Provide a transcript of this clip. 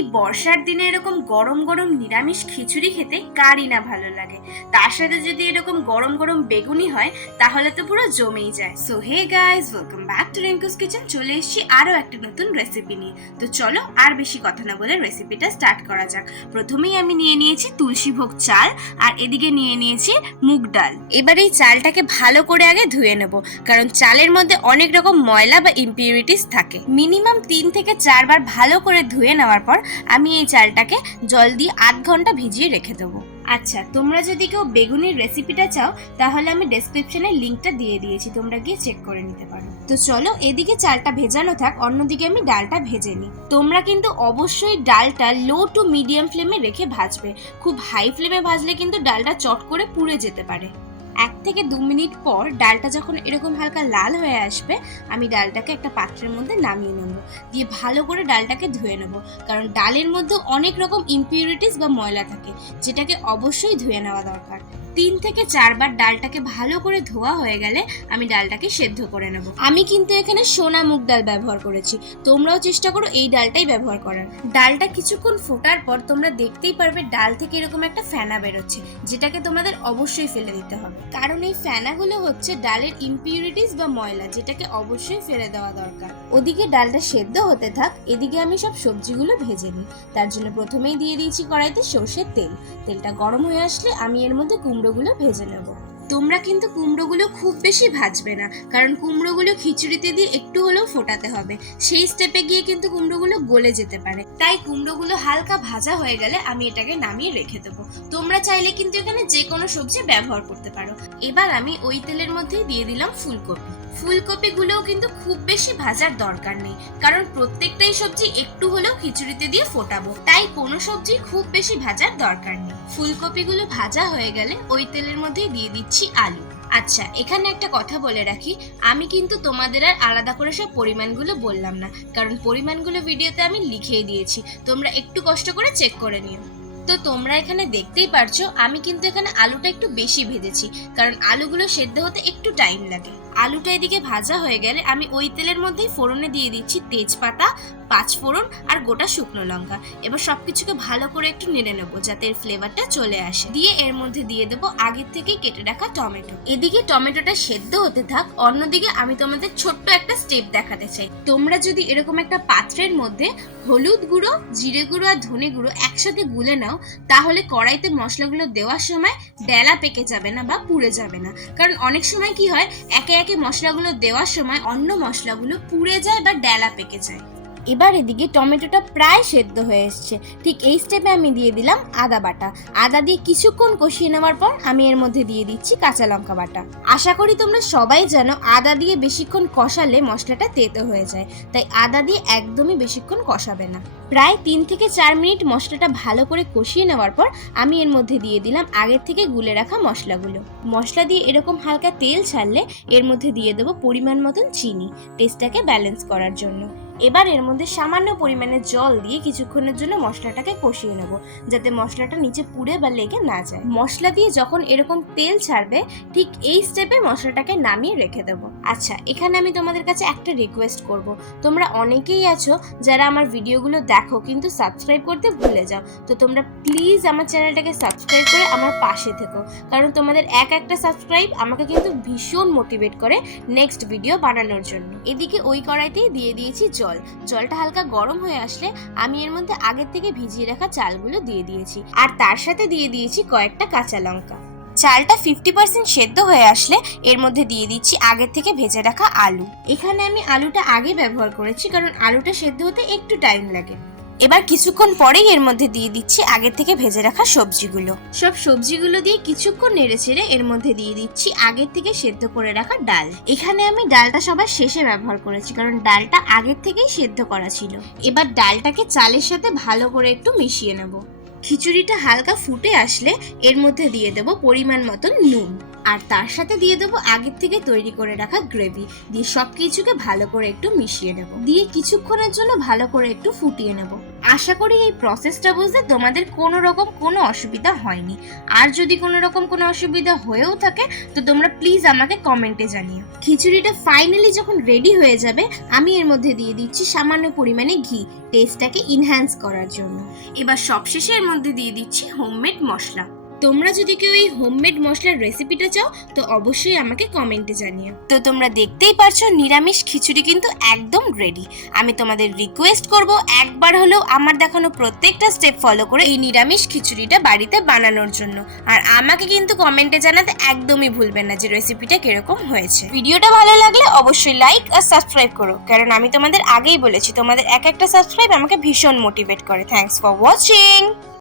এই বর্ষার দিনে এরকম গরম গরম নিরামিষ খিচুড়ি খেতে কারই না ভালো লাগে। তার সাথে যদি এরকম গরম গরম বেগুনি হয়, তাহলে তো পুরো জমেই যায়। So hey guys welcome back to Rinku's kitchen চলে এসেছি আরও একটা নতুন রেসিপি নিয়ে। তো চলো আর বেশি কথা না বলে রেসিপিটা স্টার্ট করা যাক। প্রথমেই আমি নিয়ে নিয়েছি তুলসী ভোগ চাল, আর এদিকে নিয়ে নিয়েছি মুগ ডাল। এবার এই চালটাকে ভালো করে আগে ধুয়ে নেব, কারণ চালের মধ্যে অনেক রকম ময়লা বা ইম্পিউরিটিস থাকে। মিনিমাম তিন থেকে চারবার ভালো করে ধুয়ে নেওয়ার পর আমি এই চালটাকে জল দিয়ে আধ ঘণ্টা ভিজিয়ে রেখে দেবো। আচ্ছা তোমরা যদি কেউ বেগুনির রেসিপিটা চাও, তাহলে আমি ডেসক্রিপশনে লিঙ্কটা দিয়ে দিয়েছি, তোমরা গিয়ে চেক করে নিতে পারো। তো চলো, এদিকে চালটা ভেজানো থাক, অন্যদিকে আমি ডালটা ভেজে নিই। তোমরা কিন্তু অবশ্যই ডালটা লো টু মিডিয়াম ফ্লেমে রেখে ভাজবে। খুব হাই ফ্লেমে ভাজলে কিন্তু ডালটা চট করে পুড়ে যেতে পারে। এক থেকে দু মিনিট পর ডালটা যখন এরকম হালকা লাল হয়ে আসবে, আমি ডালটাকে একটা পাত্রের মধ্যে নামিয়ে নেব। দিয়ে ভালো করে ডালটাকে ধুয়ে নেব। কারণ ডালের মধ্যে অনেক রকম ইম্পিউরিটিস বা ময়লা থাকে, যেটাকে অবশ্যই ধুয়ে নেওয়া দরকার। তিন থেকে চারবার ডালটাকে ভালো করে ধোয়া হয়ে গেলে আমি ডালটাকে সেদ্ধ করে নেব। আমি কিন্তু এখানে সোনা মুগ ডাল ব্যবহার করেছি। তোমরাও চেষ্টা করো এই ডালটাই ব্যবহার করার। ডালটা কিছুক্ষণ ফোটার পর তোমরা দেখতেই পারবে ডাল থেকে এরকম একটা ফেনা বেরোচ্ছে, যেটাকে তোমাদের অবশ্যই ফেলে দিতে হবে। কারণ এই ফেনাগুলো হচ্ছে ডালের ইম্পিউরিটিস বা ময়লা, যেটাকে অবশ্যই ফেলে দেওয়া দরকার। ওদিকে ডালটা সেদ্ধ হতে থাক, এদিকে আমি সব সবজিগুলো ভেজে নিই। তার জন্য প্রথমেই দিয়ে দিয়েছি কড়াইতে সর্ষের তেল। তেলটা গরম হয়ে আসলে আমি এর মধ্যে কুমড়োগুলো ভেজে নেব। তোমরা কিন্তু কুমড়োগুলো খুব বেশি ভাজবে না, কারণ কুমড়োগুলো খিচুড়িতে দিয়ে একটু হলেও ফোটাতে হবে। সেই স্টেপে গিয়ে কিন্তু কুমড়োগুলো গলে যেতে পারে। তাই কুমড়োগুলো হালকা ভাজা হয়ে গেলে আমি এটাকে নামিয়ে রেখে দেবো। তোমরা চাইলে কিন্তু এখানে যে কোনো সবজি ব্যবহার করতে পারো। এবার আমি ওই তেলের মধ্যেই দিয়ে দিলাম ফুলকপি। ফুলকপিগুলোও কিন্তু খুব বেশি ভাজার দরকার নেই, কারণ প্রত্যেকটাই সবজি একটু হলেও খিচুড়িতে দিয়ে ফোটাবো। তাই কোনো সবজি খুব বেশি ভাজার দরকার নেই। ফুলকপিগুলো ভাজা হয়ে গেলে ওই তেলের মধ্যেই দিয়ে দিচ্ছি আলু। আচ্ছা এখানে একটা কথা বলে রাখি। আমি কিন্তু তোমাদের আর আলাদা করে সব পরিমাণগুলো বললাম না। কারণ পরিমাণগুলো ভিডিওতে আমি লিখেই দিয়েছি। তোমরা একটু কষ্ট করে চেক করে নিও। তো তোমরা এখানে দেখতেই পারছ, আমি কিন্তু এখানে আলুটা একটু বেশি ভেজেছি, কারণ আলুগুলো সেদ্ধ হতে একটু টাইম লাগে। আলুটা এদিকে ভাজা হয়ে গেলে আমি ওই তেলের মধ্যেই ফোড়নে দিয়ে দিচ্ছি তেজপাতা পাঁচ ফোড়ন আর গোটা শুকনো লঙ্কা। এবার সব কিছুকে ভালো করে একটু নেড়ে নেব যাতে এর ফ্লেভারটা চলে আসে। দিয়ে এর মধ্যে দিয়ে দেবো আগের থেকেই কেটে রাখা টমেটো। এদিকে টমেটোটা সেদ্ধ হতে থাক, অন্যদিকে আমি তোমাদের ছোট্ট একটা স্টেপ দেখাতে চাই। তোমরা যদি এরকম একটা পাত্রের মধ্যে হলুদ গুঁড়ো, জিরে গুঁড়ো আর ধনে গুঁড়ো একসাথে গুলে নাও তাহলে কড়াইতে মশলাগুলো দেওয়ার সময় ডেলা পেকে যাবে না বা পুড়ে যাবে না। কারণ অনেক সময় কি হয়, একে একে মশলাগুলো দেওয়ার সময় অন্য মশলাগুলো পুড়ে যায় বা ডেলা পেকে যায়। এবার এদিকে টমেটোটা প্রায় সেদ্ধ হয়ে এসছে। ঠিক এই স্টেপে আমি দিয়ে দিলাম আদা বাটা। আদা দিয়ে কিছুক্ষণ কষিয়ে নেওয়ার পর আমি এর মধ্যে দিয়ে দিচ্ছি কাঁচা লঙ্কা বাটা। আশা করি তোমরা সবাই জানো আদা দিয়ে বেশিক্ষণ কষালে মশলাটা তেতো হয়ে যায়। তাই আদা দিয়ে একদমই বেশিক্ষণ কষাবে না। প্রায় তিন থেকে চার মিনিট মশলাটা ভালো করে কষিয়ে নেওয়ার পর আমি এর মধ্যে দিয়ে দিলাম আগের থেকে গুলে রাখা মশলাগুলো। মশলা দিয়ে এরকম হালকা তেল ছাড়লে এর মধ্যে দিয়ে দেবো পরিমাণ মতন চিনি। টেস্টটাকে ব্যালেন্স করার জন্য। এবার এর মধ্যে সামান্য পরিমাণে জল দিয়ে কিছুক্ষণের জন্য মশলাটাকে কষিয়ে নেব, যাতে মশলাটা নিচে পুড়ে বা লেগে না যায়। মশলা দিয়ে যখন এরকম তেল ছাড়বে, ঠিক এই স্টেপে মশলাটাকে নামিয়ে রেখে দেবো। আচ্ছা এখানে আমি তোমাদের কাছে একটা রিকোয়েস্ট করব। তোমরা অনেকেই আছো যারা আমার ভিডিওগুলো দেখো কিন্তু সাবস্ক্রাইব করতে ভুলে যাও। তো তোমরা প্লিজ আমার চ্যানেলটাকে সাবস্ক্রাইব করে আমার পাশে থেকো। কারণ তোমাদের এক একটা সাবস্ক্রাইব আমাকে কিন্তু ভীষণ মোটিভেট করে নেক্সট ভিডিও বানানোর জন্য। এদিকে ওই কড়াইতেই দিয়ে দিয়েছি জল। জলটা হালকা গরম হয়ে আসলে আমি এর মধ্যে আগের থেকে ভিজিয়ে রাখা চালগুলো দিয়ে দিয়েছি। আর তার সাথে দিয়ে দিয়েছি কয়েকটা কাঁচা লঙ্কা। চালটা ফিফটি পার্সেন্ট সেদ্ধ হয়ে আসলে এর মধ্যে দিয়ে দিচ্ছি আগে থেকে ভেজে রাখা আলু। এখানে আমি আলুটা আগে ব্যবহার করেছি কারণ আলুটা সেদ্ধ হতে একটু টাইম লাগে। এবার কিছুক্ষণ পরেই এর মধ্যে দিয়ে দিচ্ছি আগে থেকে ভেজে রাখা সবজিগুলো। সব সবজিগুলো দিয়ে কিছুক্ষণ নেড়ে ছেড়ে এর মধ্যে দিয়ে দিচ্ছি আগের থেকে সেদ্ধ করে রাখা ডাল। এখানে আমি ডালটা সবার শেষে ব্যবহার করেছি, কারণ ডালটা আগের থেকেই সেদ্ধ করা ছিল। এবার ডালটাকে চালের সাথে ভালো করে একটু মিশিয়ে নেব। খিচুড়িটা হালকা ফুটে আসলে এর মধ্যে দিয়ে দেব পরিমাণ মতন নুন। আর তার সাথে দিয়ে দেবো আগের থেকে তৈরি করে রাখা গ্রেভি। দিয়ে সব কিছুকে ভালো করে একটু মিশিয়ে নেব। দিয়ে কিছুক্ষণের জন্য ভালো করে একটু ফুটিয়ে নেব। আশা করি এই প্রসেসটা বুঝতে তোমাদের কোনো রকম কোনো অসুবিধা হয়নি। আর যদি কোনো রকম কোনো অসুবিধা হয়েও থাকে, তো তোমরা প্লিজ আমাকে কমেন্টে জানিও। খিচুড়িটা ফাইনালি যখন রেডি হয়ে যাবে, আমি এর মধ্যে দিয়ে দিচ্ছি সামান্য পরিমাণে ঘি টেস্টটাকে ইনহ্যান্স করার জন্য। এবার সবশেষে এর মধ্যে দিয়ে দিচ্ছি হোমমেড মশলা। তোমরা যদি কেউ এই হোমমেড মশলার রেসিপিটা চাও, তো অবশ্যই আমাকে কমেন্টে জানিও। তো তোমরা দেখতেই পারছ, নিরামিষ খিচুড়ি কিন্তু একদম রেডি আমি তোমাদের রিকোয়েস্ট করব, একবার হলেও আমার দেখানো প্রত্যেকটা স্টেপ ফলো করে এই নিরামিষ খিচুড়িটা বাড়িতে বানানোর জন্য। আর আমাকে কিন্তু কমেন্টে জানাতে একদমই ভুলবেন না যে রেসিপিটা কীরকম হয়েছে। ভিডিওটা ভালো লাগলে অবশ্যই লাইক আর সাবস্ক্রাইব করো। কারণ আমি তোমাদের আগেই বলেছি, তোমাদের এক একটা সাবস্ক্রাইব আমাকে ভীষণ মোটিভেট করে। Thanks for watching